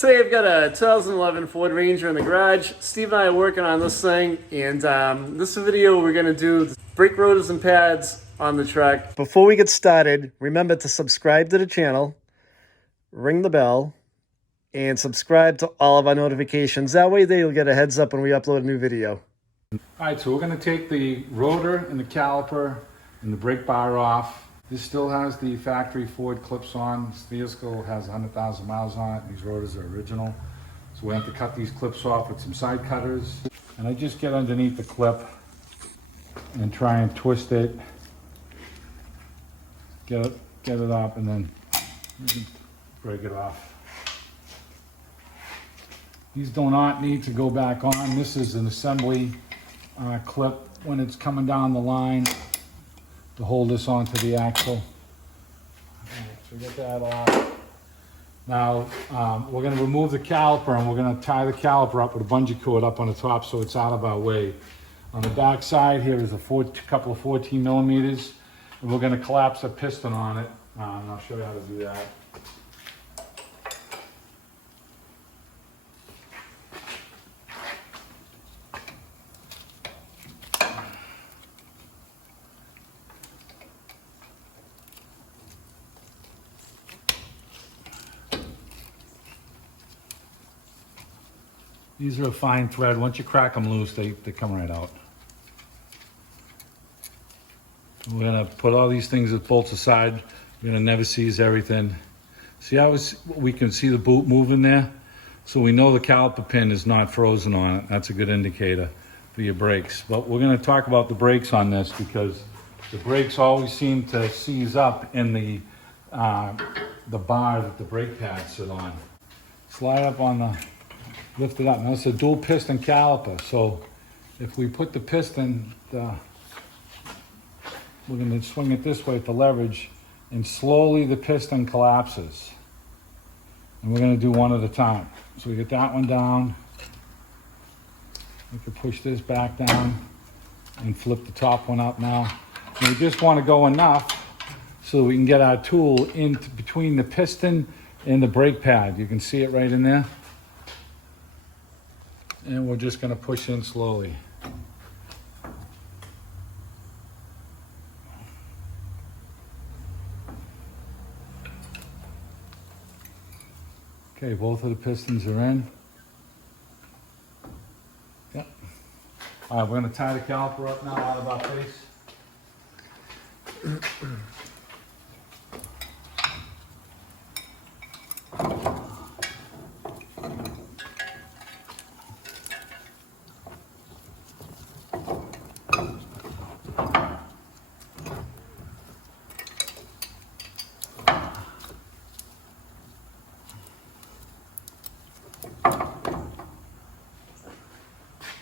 Today I've got a 2011 Ford Ranger in the garage. Steve and I are working on this thing, and this video we're going to do brake rotors and pads on the truck. Before we get started, remember to subscribe to the channel, ring the bell, and subscribe to all of our notifications. That way you'll get a heads up when we upload a new video. All right, so we're going to take the rotor and the caliper and the brake bar off. This still has the factory Ford clips on. This vehicle has 100,000 miles on it. These rotors are original. So we have to cut these clips off with some side cutters. And I just get underneath the clip and try and twist it. Get it up, and then break it off. These do not need to go back on. This is an assembly clip when it's coming down the line to hold this onto the axle. So get that off. Now we're going to remove the caliper, and we're going to tie the caliper up with a bungee cord up on the top so it's out of our way. On the back side here is a couple of 14 millimeters, and we're going to collapse a piston on it, and I'll show you how to do that. These are a fine thread. Once you crack them loose, they come right out. We're gonna put all these things as bolts aside. We're gonna never seize everything. See how we can see the boot moving there? So we know the caliper pin is not frozen on it. That's a good indicator for your brakes. But we're gonna talk about the brakes on this because the brakes always seem to seize up in the bar that the brake pads sit on. Slide up on the, lift it up. Now it's a dual piston caliper. So if we put the piston, we're going to swing it this way with the leverage, and slowly the piston collapses. And we're going to do one at a time. So we get that one down. We can push this back down and flip the top one up now. And we just want to go enough so we can get our tool in between the piston and the brake pad. You can see it right in there. And we're just going to push in slowly. Okay, both of the pistons are in. Yep. All right, we're going to tie the caliper up now out of our face.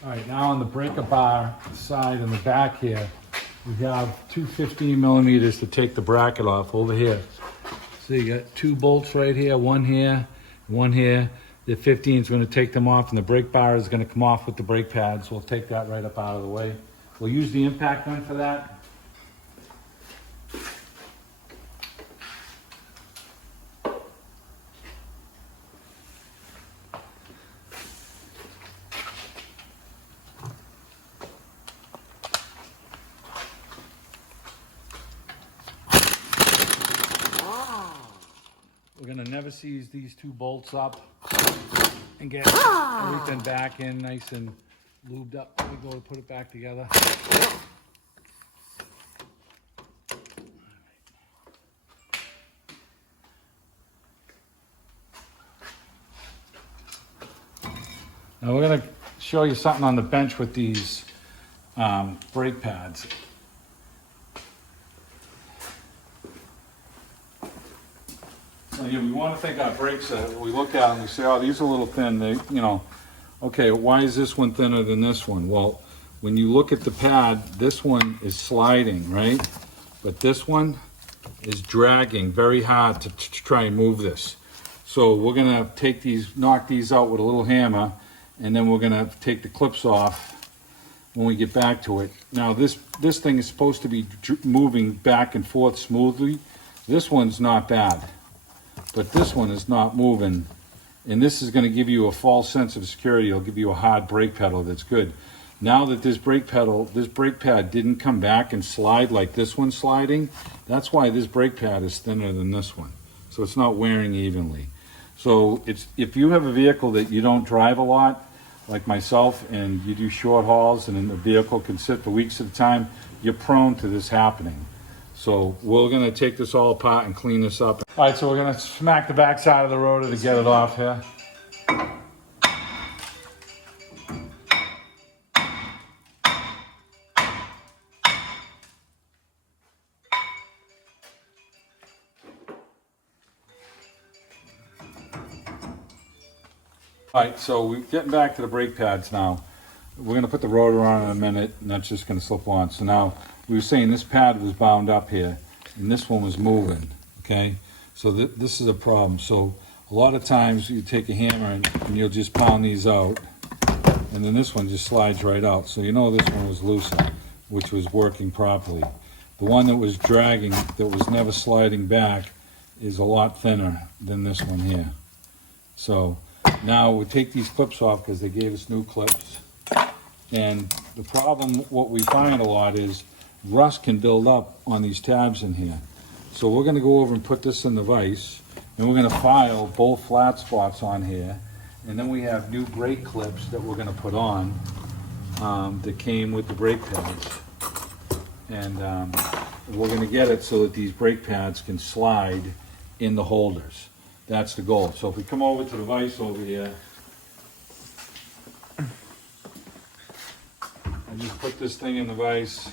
All right, now on the breaker bar side and the back here, we have two 15 millimeters to take the bracket off over here. So you got two bolts right here, one here, one here. The 15 is going to take them off, and the brake bar is going to come off with the brake pads. We'll take that right up out of the way. We'll use the impact gun for that. We're going to never seize these two bolts up and get everything back in nice and lubed up. We go to put it back together. Now we're going to show you something on the bench with these brake pads. We want to think our brakes, we look at them and we say, oh, these are a little thin. They, okay, why is this one thinner than this one? Well, when you look at the pad, this one is sliding, right? But this one is dragging very hard to try and move this. So we're going to knock these out with a little hammer, and then we're going to take the clips off when we get back to it. Now this thing is supposed to be moving back and forth smoothly. This one's not bad, but this one is not moving And this is going to give you a false sense of security. It'll give you a hard brake pedal that's good. Now that this brake pad didn't come back and slide like this one's sliding, that's why this brake pad is thinner than this one. So it's not wearing evenly. So if you have a vehicle that you don't drive a lot, like myself, and you do short hauls and the vehicle can sit for weeks at a time, you're prone to this happening. So we're gonna take this all apart and clean this up. All right, so we're gonna smack the back side of the rotor to get it off here. All right, so we're getting back to the brake pads now. We're gonna put the rotor on in a minute, and that's just gonna slip on. So now, we were saying this pad was bound up here, and this one was moving, okay? So this is a problem. So a lot of times you take a hammer and you'll just pound these out, and then this one just slides right out. So you know this one was loosened, which was working properly. The one that was dragging, that was never sliding back, is a lot thinner than this one here. So now we take these clips off because they gave us new clips. And the problem, what we find a lot is rust can build up on these tabs in here. So we're gonna go over and put this in the vise, and we're gonna file both flat spots on here. And then we have new brake clips that we're gonna put on that came with the brake pads. And we're gonna get it so that these brake pads can slide in the holders. That's the goal. So if we come over to the vise over here, I just put this thing in the vise.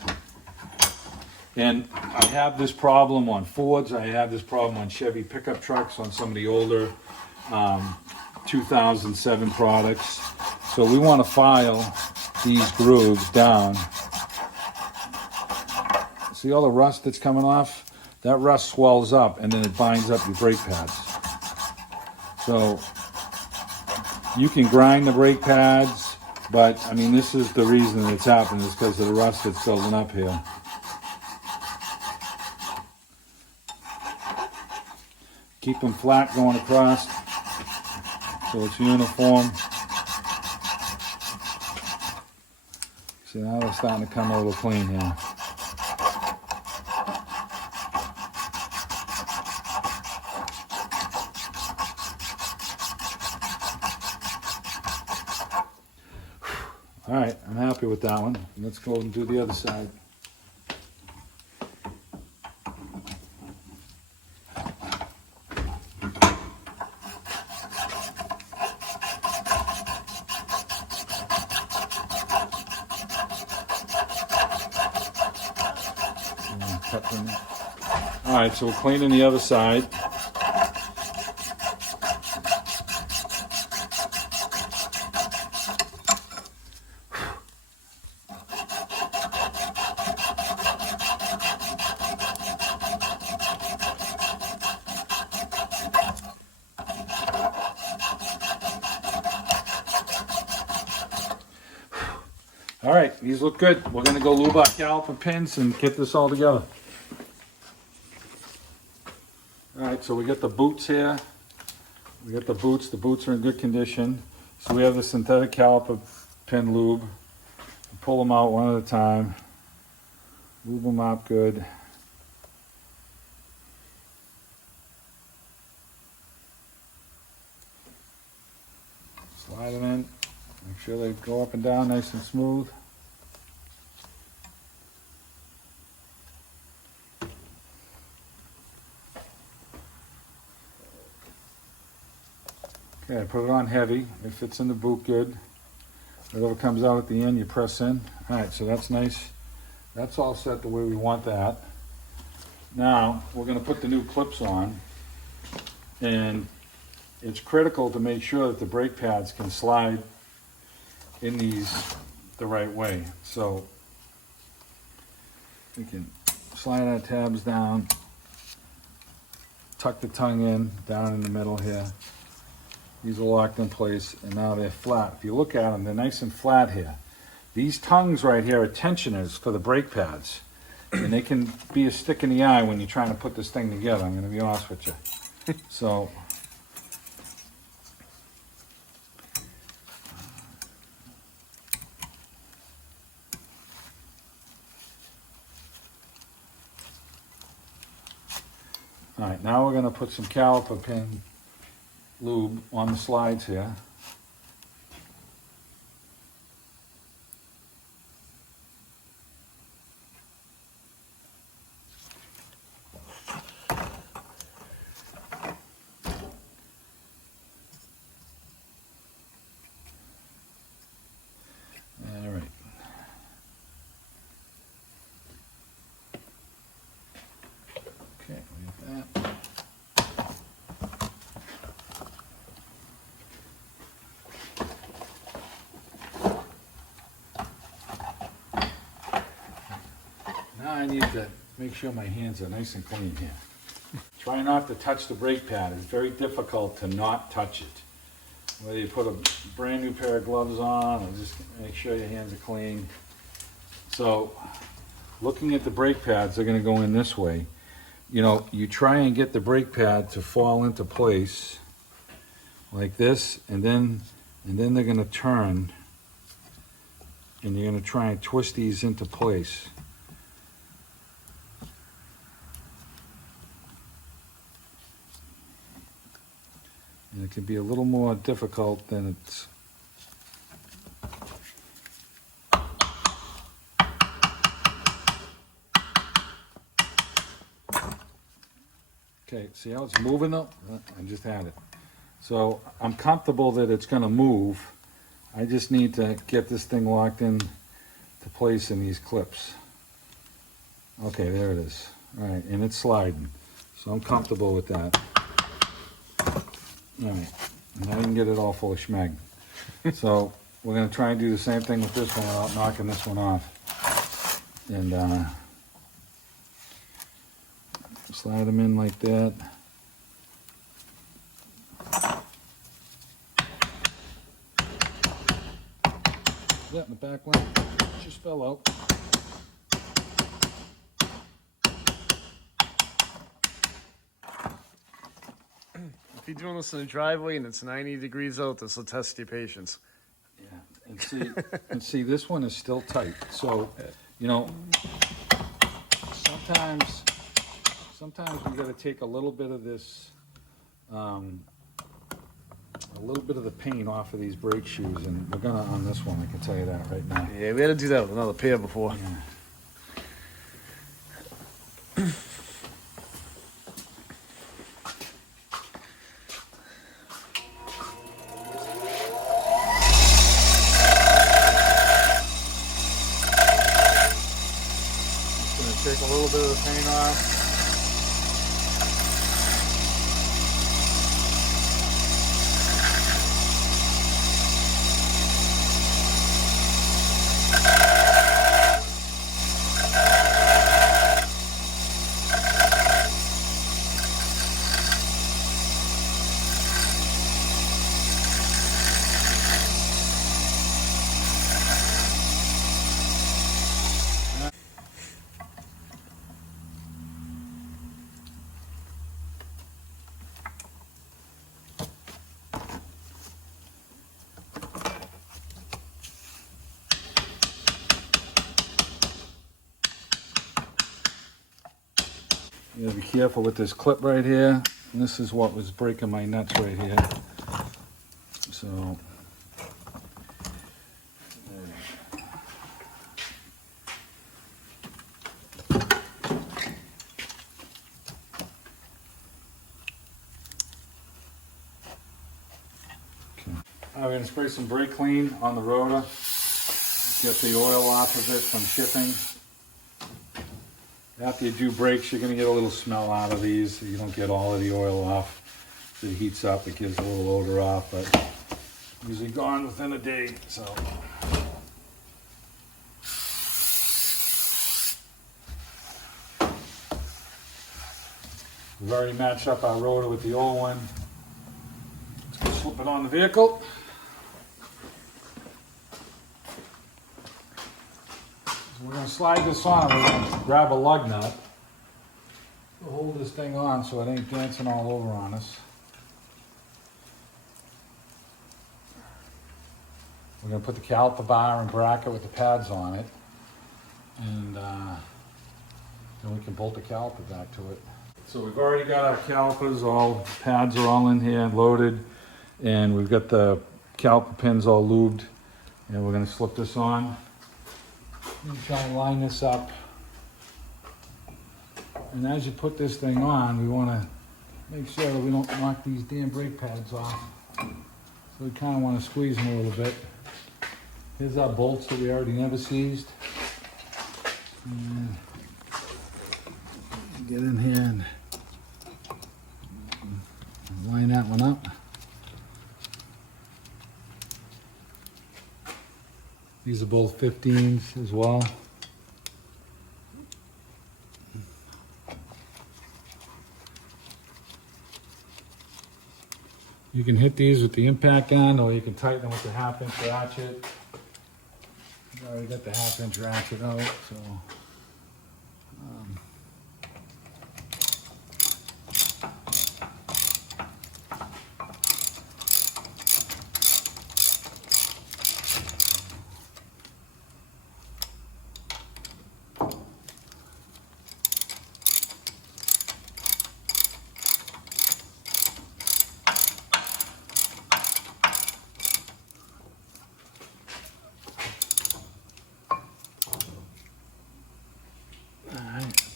And I have this problem on Fords, I have this problem on Chevy pickup trucks, on some of the older 2007 products. So we want to file these grooves down. See all the rust that's coming off? That rust swells up and then it binds up your brake pads. So you can grind the brake pads, but I mean, this is the reason that it's happening, is because of the rust that's building up here. Keep them flat going across so it's uniform. See, now they're starting to come a little clean here. All right, I'm happy with that one. Let's go and do the other side. All right, so we're cleaning the other side. All right, these look good. We're gonna go lube our caliper pins and get this all together. All right, so we got the boots here. We got the boots are in good condition. So we have the synthetic caliper pin lube. We pull them out one at a time. Lube them up good. Slide them in. Make sure they go up and down nice and smooth. Okay, I put it on heavy. It fits in the boot good. Whatever comes out at the end, you press in. All right, so that's nice. That's all set the way we want that. Now, we're gonna put the new clips on, and it's critical to make sure that the brake pads can slide in these the right way. So we can slide our tabs down, tuck the tongue in down in the middle here. These are locked in place, and now they're flat. If you look at them, they're nice and flat here. These tongues right here are tensioners for the brake pads, and they can be a stick in the eye when you're trying to put this thing together. I'm going to be honest with you. So All right, now we're gonna put some caliper pin lube on the slides here. All right. Okay, we have that. Now I need to make sure my hands are nice and clean here. Try not to touch the brake pad. It's very difficult to not touch it. Whether you put a brand new pair of gloves on or just make sure your hands are clean. So, looking at the brake pads, they're going to go in this way. You know, you try and get the brake pad to fall into place like this, and then they're going to turn, and you're going to try and twist these into place. And it can be a little more difficult than it's. Okay, see how it's moving though? I just had it. So I'm comfortable that it's gonna move. I just need to get this thing locked in to place in these clips. Okay, there it is. All right, and it's sliding. So I'm comfortable with that. All right, and I didn't get it all full of schmeg. So we're gonna try and do the same thing with this one without knocking this one off. And slide them in like that. Yeah, the back one just fell out. If you're doing this in a driveway and it's 90 degrees out, this will test your patience. Yeah, and see, this one is still tight. So, you know, sometimes we got to take a little bit of this, a little bit of the paint off of these brake shoes, and we're gonna on this one. I can tell you that right now. Yeah, we had to do that with another pair before. Yeah. Take a little bit of the paint off. You gotta be careful with this clip right here. And this is what was breaking my nuts right here. So. We're going to spray some brake clean on the rotor, get the oil off of it from shipping. After you do brakes, you're going to get a little smell out of these. So you don't get all of the oil off. If it heats up, it gives a little odor off, but usually gone within a day. So. We've already matched up our rotor with the old one. Let's go slip it on the vehicle. We're going to slide this on. We're going to grab a lug nut. We'll hold this thing on so it ain't dancing all over on us. We're going to put the caliper bar and bracket with the pads on it. And then we can bolt the caliper back to it. So we've already got our calipers, all pads are all in here loaded, and we've got the caliper pins all lubed, and we're gonna slip this on and try and line this up. And as you put this thing on, we wanna make sure that we don't knock these damn brake pads off. So we kinda wanna squeeze them a little bit. Here's our bolts that we already never seized. And get in here and line that one up. These are both 15s as well. You can hit these with the impact gun, or you can tighten them with the 1/2 inch ratchet. I've already got the 1/2 inch ratchet out, so.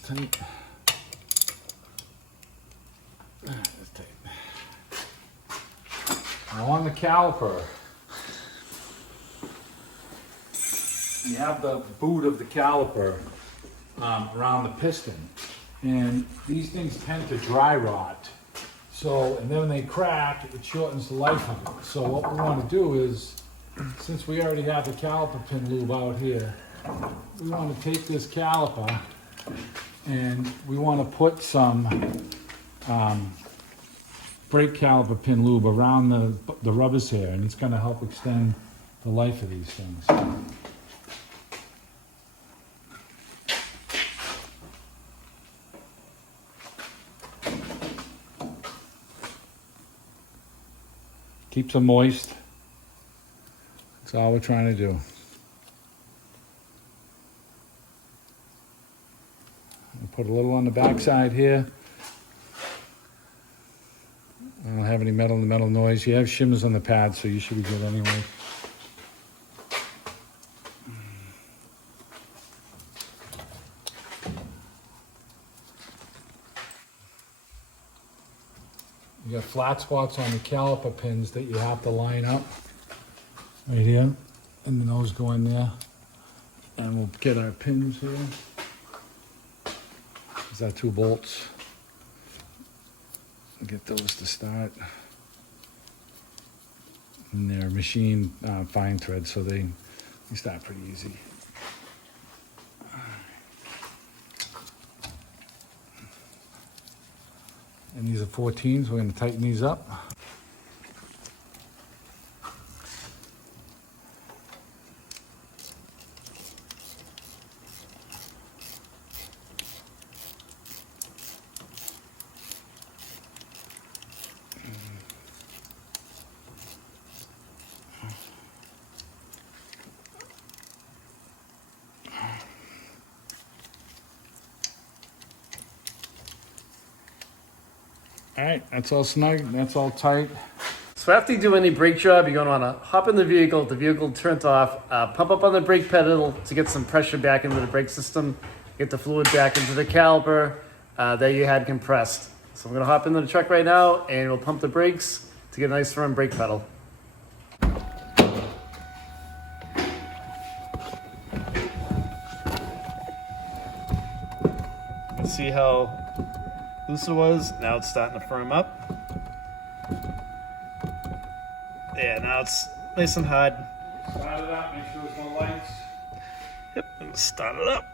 Tight. That's tight. Now on the caliper, you have the boot of the caliper around the piston, and these things tend to dry rot. So, and then when they crack, it shortens the life of it. So what we want to do is, since we already have the caliper pin lube out here, we want to take this caliper and we want to put some brake caliper pin lube around the rubbers here, and it's going to help extend the life of these things. Keeps them moist. That's all we're trying to do. I'll put a little on the back side here. I don't have any metal in the metal noise. You have shimmers on the pad, so you should be good anyway. You got flat spots on the caliper pins that you have to line up right here, and then those go in there. And we'll get our pins here. Is that 2 bolts? Get those to start. And they're machine fine thread, so they start pretty easy. And these are 14s. We're going to tighten these up. All right, that's all snug, that's all tight. So after you do any brake job, you're going to want to hop in the vehicle turned off, pump up on the brake pedal to get some pressure back into the brake system, get the fluid back into the caliper that you had compressed. So I'm going to hop into the truck right now and we'll pump the brakes to get a nice firm brake pedal. Let's see how loose it was. Now it's starting to firm up. Yeah, now it's nice and hard. Start it up, make sure there's no lights. Yep, and start it up.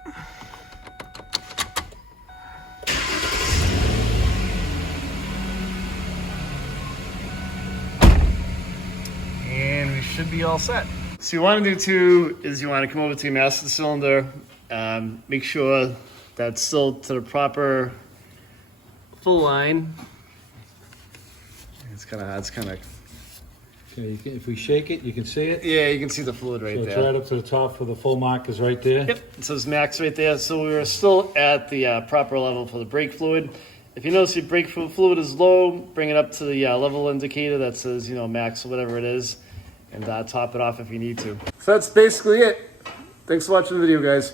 And we should be all set. So you want to do too is you want to come over to your master cylinder, make sure that's still to the proper full line. It's kind of hard. It's kind of. Okay, if we shake it, you can see it. Yeah, you can see the fluid right So it's there. right up to the top for the full mark is right there. Yep, it says max right there. So we were still at the proper level for the brake fluid. If you notice your brake fluid is low, bring it up to the level indicator that says, you know, max or whatever it is, and top it off if you need to. So that's basically it. Thanks for watching the video, guys.